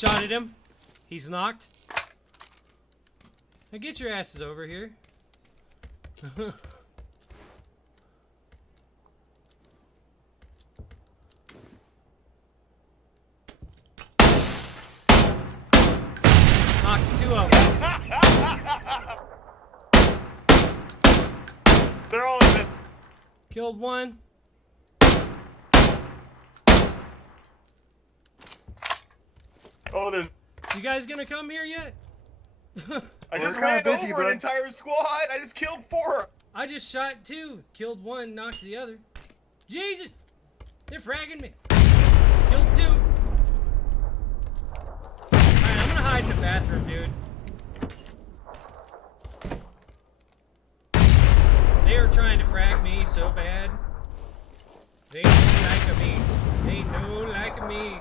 shot at him. He's knocked. Now get your asses over here. Knocked 2 of them. They're all in it. Killed 1. Oh, there's. You guys gonna come here yet? I just kinda ran busy, over an bud. entire squad. I just killed 4. I just shot 2. Killed 1, knocked the other. Jesus! They're fragging me. Killed 2. Alright, I'm gonna hide in the bathroom, dude. They were trying to frag me so bad. They know like a me. They know like a me.